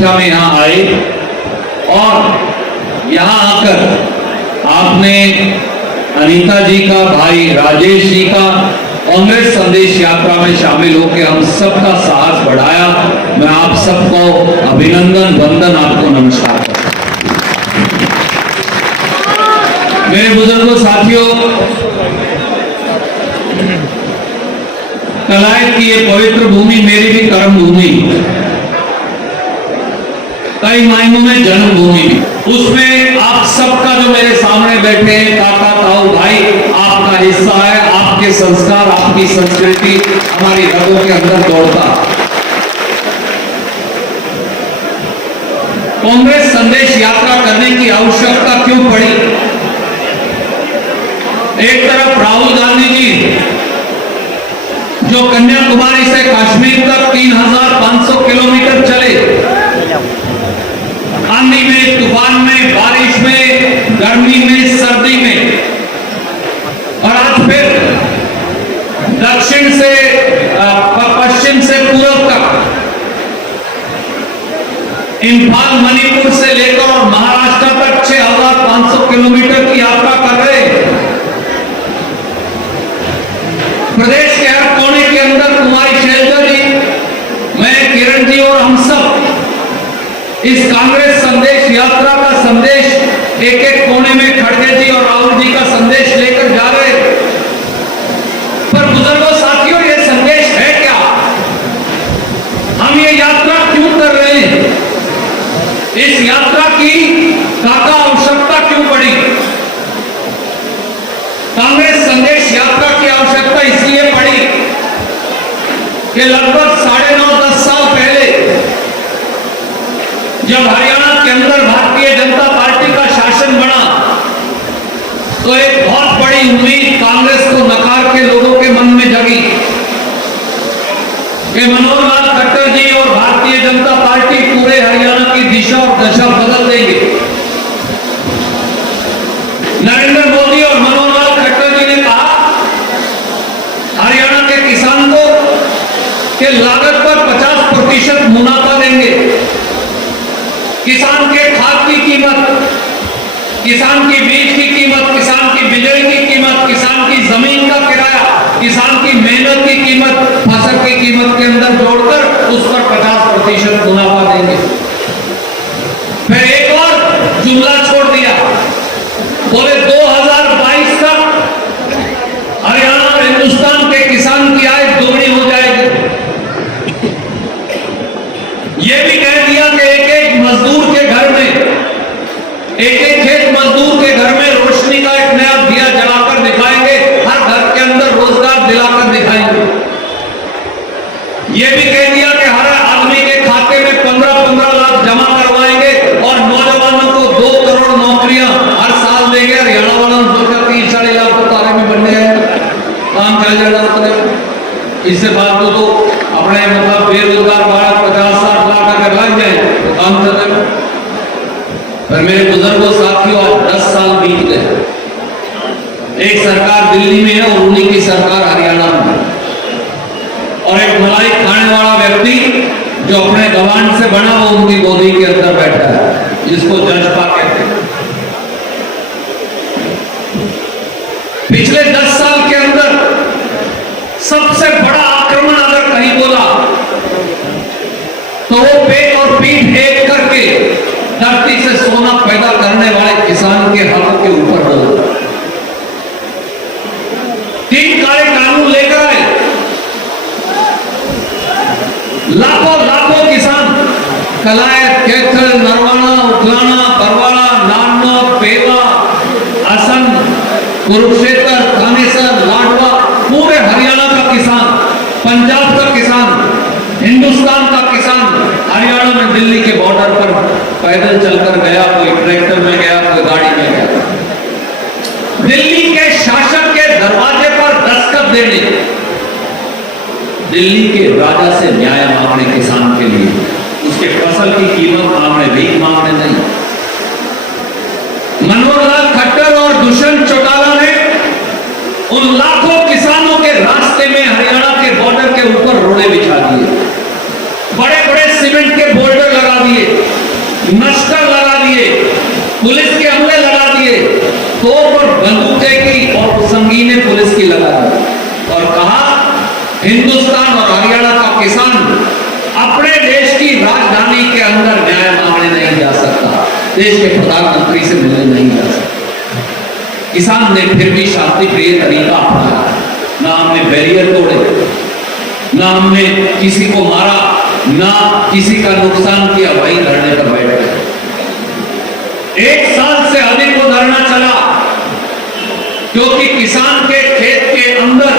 संख्या में यहाँ आए और यहाँ आकर आपने अनीता जी का, भाई राजेश जी का कांग्रेस संदेश यात्रा में शामिल होकर हम सबका साहस बढ़ाया। मैं आप सबको अभिनंदन, वंदन, आपको नमस्कार करता हूं। मेरे बुजुर्गों, साथियों, कलायत की ये पवित्र भूमि मेरी भी कर्म भूमि, कई मायनों में जन्मभूमि भी। उसमें आप सबका जो मेरे सामने बैठे हैं, काका, ताऊ, भाई, आपका हिस्सा है। आपके संस्कार, आपकी संस्कृति हमारी रगों के अंदर दौड़ता। कांग्रेस संदेश यात्रा करने की आवश्यकता क्यों पड़ी? एक तरफ राहुल गांधी जी जो कन्याकुमारी से कश्मीर तक 3500 किलोमीटर चले, आंधी में, तूफान में, बारिश में, गर्मी में, सर्दी में, और आज फिर दक्षिण से पश्चिम से पूर्व तक, इंफाल, मणिपुर से लेकर और महाराष्ट्र तक 6500 किलोमीटर की यात्रा कर रहे हैं। प्रदेश के हर कोने के अंदर कुमारी शैलजा जी, मैं, किरण जी और हम सब इस कांग्रेस संदेश यात्रा का संदेश एक एक कोने में खड़गे जी और राहुल जी का संदेश लेकर जा रहे हैं। पर बुजुर्गों, साथियों, ये संदेश है क्या? हम ये यात्रा क्यों कर रहे हैं? इस यात्रा की काका आवश्यकता क्यों पड़ी? कांग्रेस संदेश यात्रा की आवश्यकता इसलिए पड़ी कि लगभग 9.5-10 साल पहले जब हरियाणा के अंदर भारतीय जनता पार्टी का शासन बना, तो एक बहुत बड़ी उम्मीद कांग्रेस को नकार के लोगों के मन में जगी कि मनोहर लाल खट्टर जी और भारतीय जनता पार्टी पूरे हरियाणा की दिशा और दशा बदल देंगे। नरेंद्र मोदी और मनोहर लाल खट्टर जी ने कहा हरियाणा के किसान को के लागत पर 50% मुनाफा देंगे। किसान के खाद की कीमत, किसान की बीज की कीमत, किसान की बिजली की कीमत, किसान की जमीन का किराया, किसान की मेहनत की कीमत, फसल की कीमत के अंदर जोड़कर उस पर 50% मुनाफा देंगे। फिर एक और जुमला छोड़ दिया, बोले 2022 तक हरियाणा और हिंदुस्तान के किसान की आय दोगुनी हो जाएगी। यह भी कह दिया कि एक मजदूर के घर में, एक खेत मजदूर के घर में रोशनी का एक नया दिया जलाकर दिखाएंगे, हर घर के अंदर रोजगार दिलाकर दिखाएंगे। यह भी कह दिया कि हर आदमी के खाते में 15-15 लाख जमा करवाएंगे और नौजवानों को 2 करोड़ नौकरियां हर साल देंगे। हरियाणा वालों ने सोचा 30-40 लाख तो तारे में बनने हैं, काम चल जाएगा। इससे बात तो अपने मतलब बेरोजगार 50-60 लाख अगर लग जाए तो काम चल जाएगा। पर मेरे बुजुर्गों, साथियों, आज 10 साल बीत गए। एक सरकार दिल्ली में है और उन्हीं की सरकार हरियाणा में, और एक मलाई खाने वाला व्यक्ति जो अपने गवांड से बना वो उनकी गोदी के अंदर बैठा है, जिसको जजपा कहते हैं। पिछले 10 साल के अंदर सबसे बड़ा आक्रमण अगर कहीं बोला तो वो पेट और पीठ एक करके धरती से सोना पैदा करने वाले किसान के हक के ऊपर बोला। 3 काले कानून लेकर आए, लाखों किसान कलायत, कैथल, नरवाना, उखलाना, बरवाला, नानौर, पेवा, असम, कुरुक्षेत्र, थानेसर, लाडवा, पूरे हरियाणा का किसान, पंजाब का किसान, हिंदुस्तान का किसान हरियाणा में दिल्ली के बॉर्डर पर पैदल चलकर गया, कोई ट्रैक्टर में गया, कोई गाड़ी में गया। दिल्ली के शासक के दरवाजे पर दस्तखत देने, दिल्ली के राजा से न्याय मांगने किसान के लिए, उसके फसल की कीमत मांगने, भीख मांगने नहीं। मनोहर लाल खट्टर और दुष्यंत चौटाला ने उन लाखों किसानों के रास्ते में हरियाणा के बॉर्डर के ऊपर रोड़े बिछा दिए, बड़े बड़े सीमेंट के बोल्डर लगा दिए, नश्कर लगा दिए, पुलिस के हमले लगा दिए, तोप और बंदूकें की और संगीने पुलिस की लगा दी और कहा हिंदुस्तान और हरियाणा का किसान अपने देश की राजधानी के अंदर न्याय मांगने नहीं जा सकता, देश के प्रधानमंत्री से मिलने नहीं जा सकता। किसान ने फिर भी शांति प्रिय तरीका अपनाया, ना हमने बैरियर तोड़े, ना हमने किसी को मारा, ना किसी का नुकसान किया, वही धरने पर बैठ गए। 1 साल से अधिक वो धरना चला क्योंकि किसान के खेत के अंदर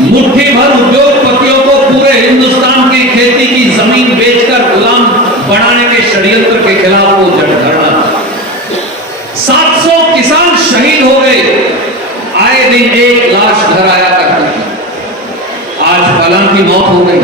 मुट्ठी भर उद्योगपतियों को पूरे हिंदुस्तान की खेती की जमीन बेचकर गुलाम बनाने के षड्यंत्र के खिलाफ वो धरना था। 700 किसान शहीद हो गए, आए दिन एक लाश घर आया करती थी। आज फलां की मौत हो गई,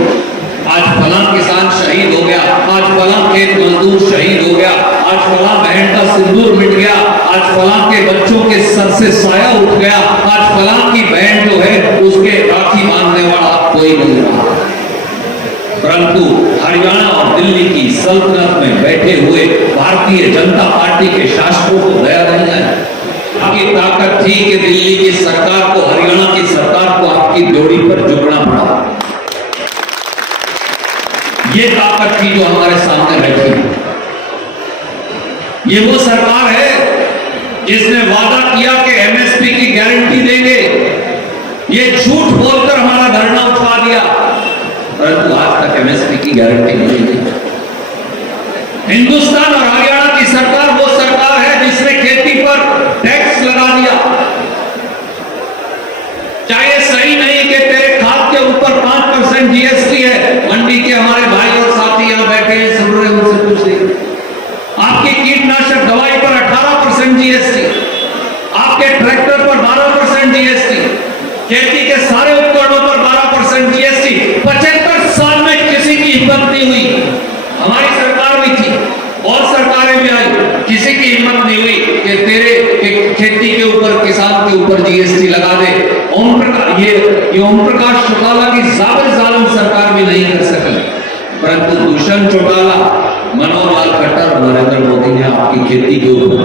आज फलां किसान शहीद हो गया, आज फलां खेत मजदूर शहीद हो गया, आज फलां बहन का सिंदूर मिट गया, आज फलां के बच्चों के सर से साया उठ गया, आज फलां की बहन जो है उसके राखी बांधने वाला कोई नहीं रहा। परंतु हरियाणा और दिल्ली की सल्तनत में बैठे हुए भारतीय जनता पार्टी के शासकों को दया नहीं है। आपकी ताकत थी कि दिल्ली की सरकार को, हरियाणा की सरकार को आपकी ड्योढ़ी पर झुकना पड़ा। ये ताकत थी जो हमारे सामने बैठी है। ये वो सरकार है जिसने वादा किया कि एमएसपी की गारंटी देंगे, ये झूठ बोलकर हमारा धरना उठवा दिया, परंतु आज तक एमएसपी की गारंटी नहीं दी। हिंदुस्तान और हरियाणा की सरकार वो सरकार है जिसने खेती पर टैक्स लगा दिया। चाहे सही नहीं कि तेरे खाद के ऊपर 5% जीएसटी है, मंडी के हमारे भाई और साथी यहां बैठे हैं, सुन रहे हैं, उनसे पूछ लीजिए। आपकी कीटनाशक दवाई पर 18% जीएसटी, आपके ट्रैक्टर पर 12% जीएसटी, खेती के सारे उपकरणों पर 12% जीएसटी। 75 साल में किसी की हिम्मत नहीं हुई, हमारी सरकार भी थी और सरकारें भी आई, किसी की हिम्मत नहीं हुई कि तेरे खेती के ऊपर, किसान के ऊपर जीएसटी लगा दे। ओम प्रकाश चौटाला की जालिम सरकार भी नहीं कर सकी, परंतु दुष्यंत चौटाला, मनोहर लाल खट्टर और नरेंद्र मोदी ने आपकी खेती के ऊपर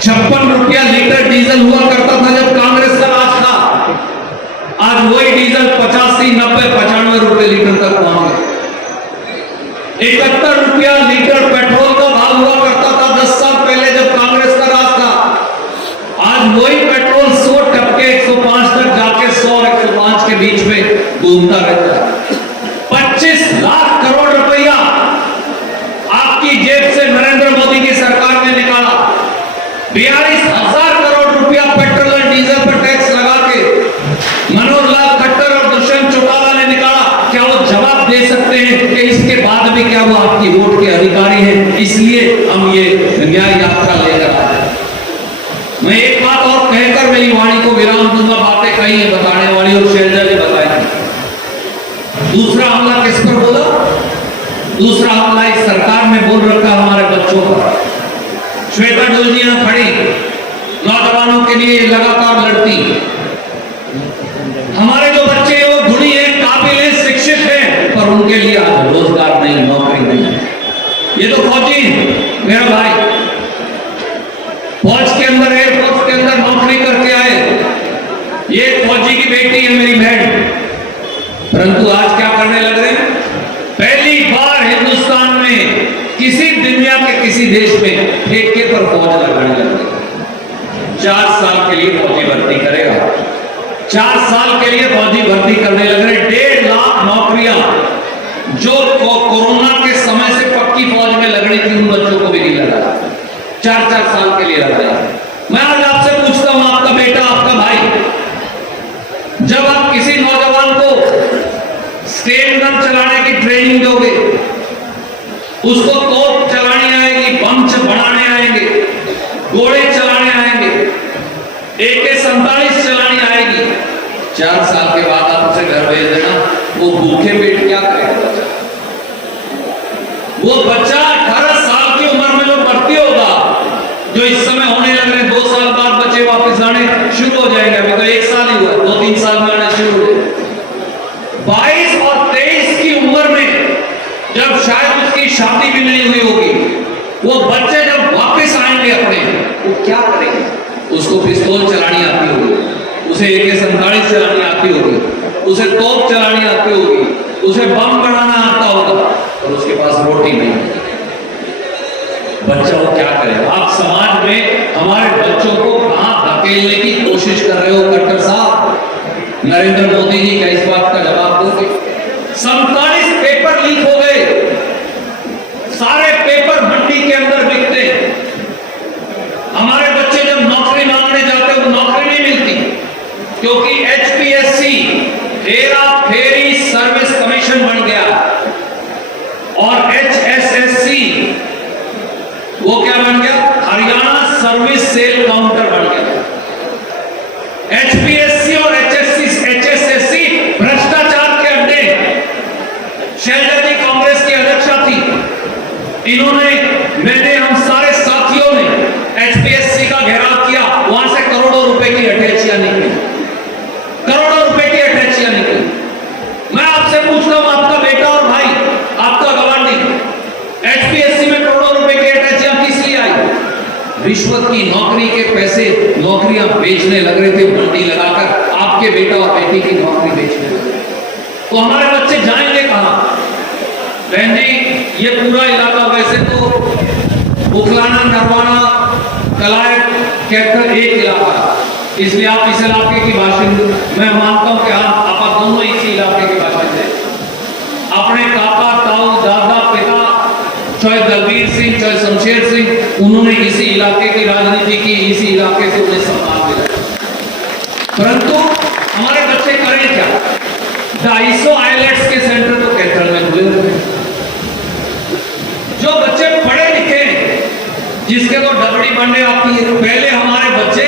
56 रुपया लीटर डीजल हुआ करता था जब कांग्रेस का राज था, आज वही डीजल 85, 90, 95 रुपए लीटर तक पहुंच गया। 71 रुपया लीटर पेट्रोल का भाव हुआ करता था 10 साल पहले जब कांग्रेस का राज था, आज वही पेट्रोल 100 टपके 105 तक जाके 100 और 105 के बीच में घूमता रहता है। 25 लाख करोड़ रुपया आपकी जेब से नरेंद्र मोदी की सरकार ने निकाला। 42,000 करोड़ रुपया पेट्रोल और डीजल पर टैक्स लगा के मनोहर लाल खट्टर और दुष्यंत चौटाला ने निकाला। क्या वो जवाब दे सकते हैं कि इसके बाद भी क्या वो आपकी वोट के अधिकारी हैं? इसलिए हम ये न्याय यात्रा लेकर आए। मैं एक बात और कहकर मेरी वाणी को विराम दूंगा, बातें कही है बताने वाली और शैलजा जी बताई। दूसरा हमला किस पर बोला? दूसरा हमला इस सरकार ने बोल रखा हमारे बच्चों पर। श्वेता डोलजी यहां खड़ी नौजवानों के लिए लगातार लड़ती। हमारे जो बच्चे हैं वो गुणी हैं, काबिल हैं, शिक्षित हैं, पर उनके लिए आज रोजगार नहीं, नौकरी नहीं। ये तो फौजी मेरा भाई फौज के अंदर है, फौज के अंदर नौकरी करके आए, ये फौजी की बेटी है मेरी बहन, परंतु आज क्या करने लग रहे हैं? पहली बार हिंदुस्तान में किसी दुनिया के किसी देश में ठेके पर फौज लगाने लग गए। 4 साल के लिए फौजी भर्ती करेगा, 4 साल के लिए फौजी भर्ती करने लग रहे। 1.5 लाख नौकरियां जो कोरोना के समय से पक्की फौज में लगनी थी उन बच्चों को भी नहीं लगा, 4-4 साल के लिए लगाया। मैं आज आपसे पूछता हूं, आपका बेटा, आपका भाई, जब आप किसी नौजवान को स्टेन गन चलाने की ट्रेनिंग दोगे, उसको तोप चलानी आएगी, बम बनाने आएंगे, गोले चलाने आएंगे, AK-47 चलानी आएगी, 4 साल के बाद आप उसे घर भेज देना, वो भूखे पेट क्या करेगा? वो बच्चा 18 साल की उम्र में जो भर्ती होगा, जो इस समय होने लग रहे 2 साल बाद बच्चे वापस आने शुरू हो जाएंगे। अभी तो 1 साल ही हुआ, 2-3 साल में आने शुरू हो जाए। 22 और 23 की उम्र में जब भी नहीं हुई होगी, वो बच्चे जब वापस आएंगे अपने, वो क्या करेंगे? उसको पिस्तौल चलानी आती होगी, उसे AK-47 चलानी आती होगी, उसे तोप चलानी आती होगी, उसे बम बनाना आता होगा, और उसके पास रोटी नहीं होगी। बच्चा वो क्या करेगा? आप समाज में हमारे बच्चों को कहां धकेलने की कोशिश कर रहे हो खट्टर साहब? नरेंद्र मोदी जी क्या इस बात का जवाब दोगे? 47 पेपर लीक हो गए, सारे पेपर मंडी के अंदर बिकते। हमारे बच्चे जब नौकरी मांगने जाते वो नौकरी नहीं मिलती, क्योंकि HPSC Hera ferry service commission बन गया, और HSSC वो क्या बन गया? हरियाणा सर्विस सेल काउंटर बन गया। HPSC और HSSC भ्रष्टाचार के अड्डे। शैलजा जी कांग्रेस की अध्यक्षा थी, इन्होंने, मैंने, हम सारे साथियों ने HPSC का घेराव किया, वहां से करोड़ों रुपए की अटैचियां निकली, करोड़ों रुपए की अटैचियां निकली। मैं आपसे पूछता हूं, आपका बेटा और भाई, आपका गवांडी, HPSC में करोड़ों रुपए की अटैचियां किस लिए आई? रिश्वत की नौकरी के पैसे नौकरियां बेचने लग रहे थे मंडी लगाकर, आपके बेटा और बेटी की नौकरी बेचने लगे। तो हमारे बच्चे जाएंगे कहां? बहन जी, ये पूरा इलाका वैसे तो बुखलाना, नरवाना, कलायत, कैथल एक इलाका, इसलिए आप इस इलाके की बाशिंदे, मैं मानता हूं कि आप दोनों इसी इलाके के बाशिंदे। अपने काका, ताऊ, दादा, पिता, चाहे दलबीर सिंह, चाहे शमशेर सिंह, उन्होंने इसी इलाके की राजनीति की, इसी इलाके से उन्हें सम्मान मिला। परंतु हमारे बच्चे करें क्या? 250 आइलेट्स के सेंटर तो कैथल में खुले हुए हैं। जो बच्चे पढ़े लिखे, जिसके तो डबड़ी बनने आती है, पहले हमारे बच्चे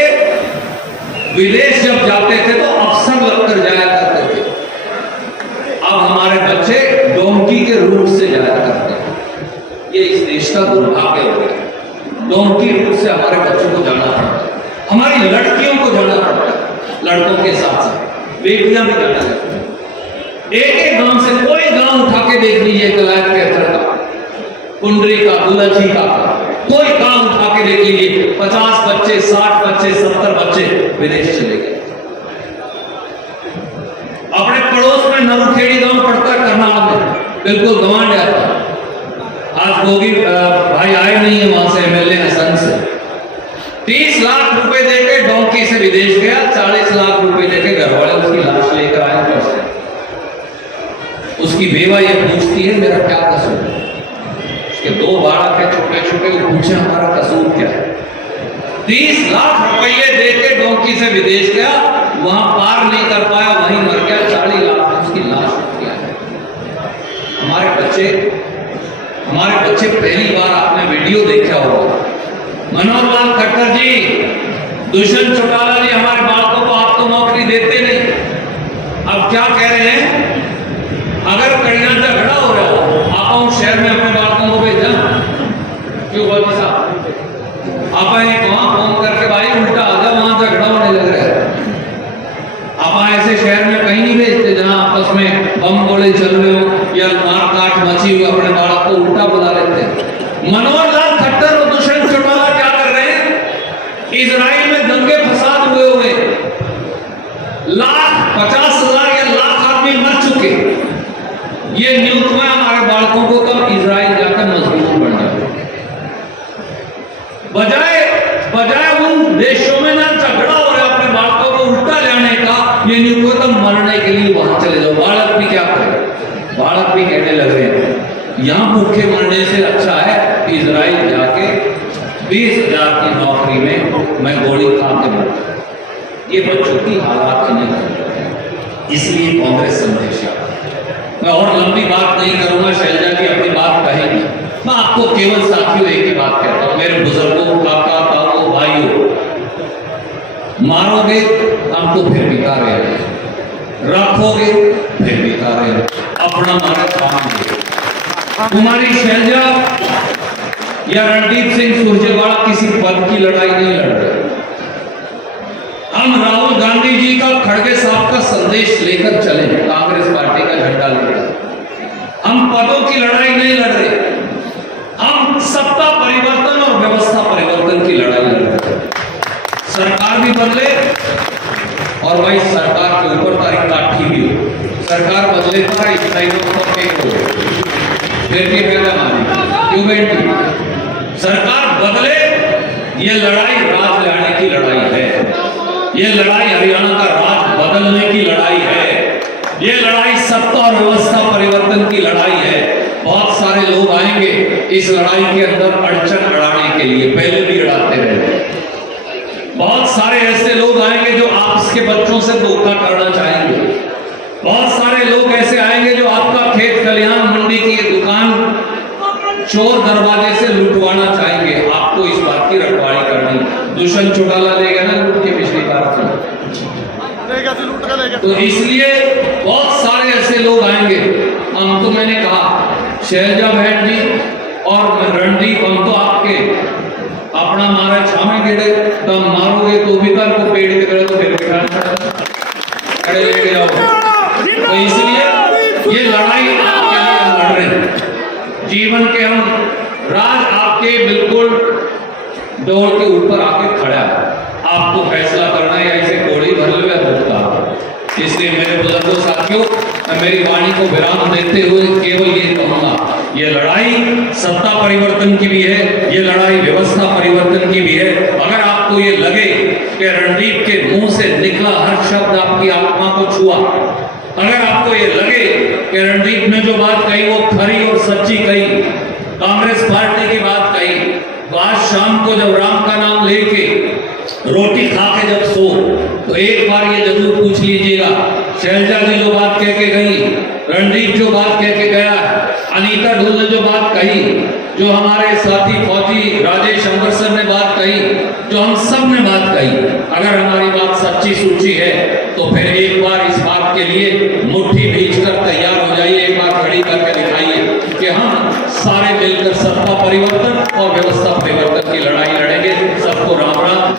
विदेश जब जाते थे तो अफसर लगकर जाया करते थे, अब हमारे बच्चे डोंकी के रूट से जाया करते हैं। ये इस देश का दुर्भाग्य हो गया। डोंकी रूट से हमारे बच्चों को जाना पड़ता है, हमारी लड़कियों को जाना पड़ता है, लड़कों के साथ साथ बेटियां भी जाना करती हैं। एक एक गांव से, कोई गांव उठा के देख लीजिए, कलायत कैथल का, कुंडरी का, दुलची का, कोई गांव उठा के देख लीजिए, 50 बच्चे, 60 बच्चे, 70 बच्चे विदेश चले गए। अपने पड़ोस में नरुखेड़ी गांव पड़ता है करनाल में, बिल्कुल गंवार जाता। आज गोगी भाई आए नहीं है वहां से, MLA हसन से 30 लाख रुपए देके डोंकी से विदेश गया, 40 लाख रुपए देके घर वाले उसकी लाश लेकर आए घर से। उसकी बेवा ये पूछती है मेरा क्या कसूर है? उसके 2 बालक है छोटे छोटे, वो पूछे हमारा कसूर क्या है? 30 लाख रुपये देके डोंकी से विदेश गया, वहां पार नहीं कर पाया, वहीं मर गया, 40 लाख में उसकी लाश उठ गया है। हमारे बच्चे पहली बार आपने वीडियो देखा होगा, मनोहर लाल खट्टर जी, दुष्यंत चौटाला जी, हमारे बालकों को आप तो नौकरी देते नहीं, अब क्या कह रहे हैं? अगर कड़िया झगड़ा हो रहा हो, आप शहर में अपने बालकों को भेजा, क्यों बोलते साहब? आप वहां फोन करके भाई उल्टा आ जाओ, वहां झगड़ा होने लग रहा है। आप ऐसे शहर में कहीं नहीं भेजते जहां आपस में बम गोले चल रहे हो या मारकाट मची हुई, अपने बालक को उल्टा बुला लेते हैं। मनोहर लाल खट्टर और दुष्यंत चौटाला क्या कर रहे हैं? इजराइल में दंगे फसाद हुए, 50,000 या लाख आदमी मर चुके। ये न्यूज में हमारे बालकों को कब इजराइल जाकर मजबूर बनना, बजाय उन देशों में ना झगड़ा हो रहा है अपने बालकों को उल्टा लाने का, ये न्यूज को तब मरने के लिए वहां चले जाओ। बालक भी क्या करे, बालक भी कहने लग रहे हैं यहां भूखे मरने से अच्छा है कि इजराइल जाके 20,000 की नौकरी में मैं गोली खा के मर। ये बच्चों की हालात नहीं, इसलिए कांग्रेस संदेश। मैं और लंबी बात नहीं करूंगा, शैलजा जी अपनी बात कहेंगी। मैं आपको केवल साथियों एक ही बात कहता हूं, मेरे बुजुर्गों, काका, ताऊ, भाइयों, मारोगे हमको फिर बिता रहे हैं, रखोगे फिर बिता रहे हैं, अपना मारा काम दे। कुमारी शैलजा या रणदीप सिंह सुरजेवाला किसी पद की लड़ाई नहीं लड़ रहे। हम राहुल गांधी जी का, खड़गे साहब का संदेश लेकर चले, कांग्रेस पार्टी का झंडा लेकर। हम पदों की लड़ाई नहीं लड़ रहे, हम सत्ता परिवर्तन और व्यवस्था परिवर्तन की लड़ाई लड़ रहे हैं। सरकार भी बदले और भाई सरकार के ऊपर तारीख काठी भी हो। सरकार बदले तो इतना ही हो फिर भी फायदा मानी क्यों बेटी। सरकार बदले, ये लड़ाई राज लाने की लड़ाई है, ये लड़ाई हरियाणा का राज बदलने की लड़ाई है, ये लड़ाई सत्ता और व्यवस्था परिवर्तन की लड़ाई है। बहुत सारे लोग आएंगे इस लड़ाई के अंदर अड़चन अड़ाने के लिए, पहले भी अड़ाते रहे। बहुत सारे ऐसे लोग आएंगे जो आपस के बच्चों से धोखा करना चाहेंगे। बहुत सारे लोग ऐसे आएंगे जो आपका खेत खलिहान मंडी की ये दुकान चोर दरवाजे से लुटवाना चाहेंगे। आपको इस बात की रखवाली करनी। दुष्यंत चौटाला लेगा ना लूट के पिछली बार, तो इसलिए बहुत सारे ऐसे लोग आएंगे। हम तो मैंने कहा शैलजा बहन जी और रणदीप, हम तो आपके अपना मारा छामे गिरे तो हम मारोगे तो भी कल को पेड़ के तरह तो फिर खड़े लेके जाओगे। तो इसलिए ये लड़ाई आपके लिए हम लड़ रहे हैं। जीवन के हम राज आपके बिल्कुल डोर के ऊपर आके खड़ा है। आपको फैसला करना है ऐसे गोली भर लो या भुगता। इसलिए मेरे बुजुर्गों साथियों, मैं मेरी वाणी को विराम देते हुए केवल ये कहूंगा, ये लड़ाई सत्ता परिवर्तन की भी है, ये लड़ाई व्यवस्था परिवर्तन की भी है। अगर आपको ये लगे कि रणदीप के मुंह से निकला हर शब्द आपकी आत्मा को छुआ, अगर आपको ये लगे कि रणदीप ने जो बात कही वो खरी और सच्ची कही, कांग्रेस पार्टी की बात कही, तो आज शाम को जब राम का नाम लेके रोटी खा के जब सो, तो एक बार ये जरूर पूछ लीजिएगा, शैलजा जी जो बात कह के गई, रणदीप जो बात कह के गया, अनीता ढोल ने जो बात कही, जो हमारे साथी फौजी राजेश अंबर सर ने बात कही, जो हम सब ने बात कही, अगर हमारी बात सच्ची सूची है तो फिर एक बार इस बात के लिए मुट्ठी भींचकर तैयार हो जाइए। एक बार खड़ी करके दिखाइए कि हम सारे मिलकर सत्ता परिवर्तन और व्यवस्था परिवर्तन की लड़ाई लड़ेंगे। सबको राम राम।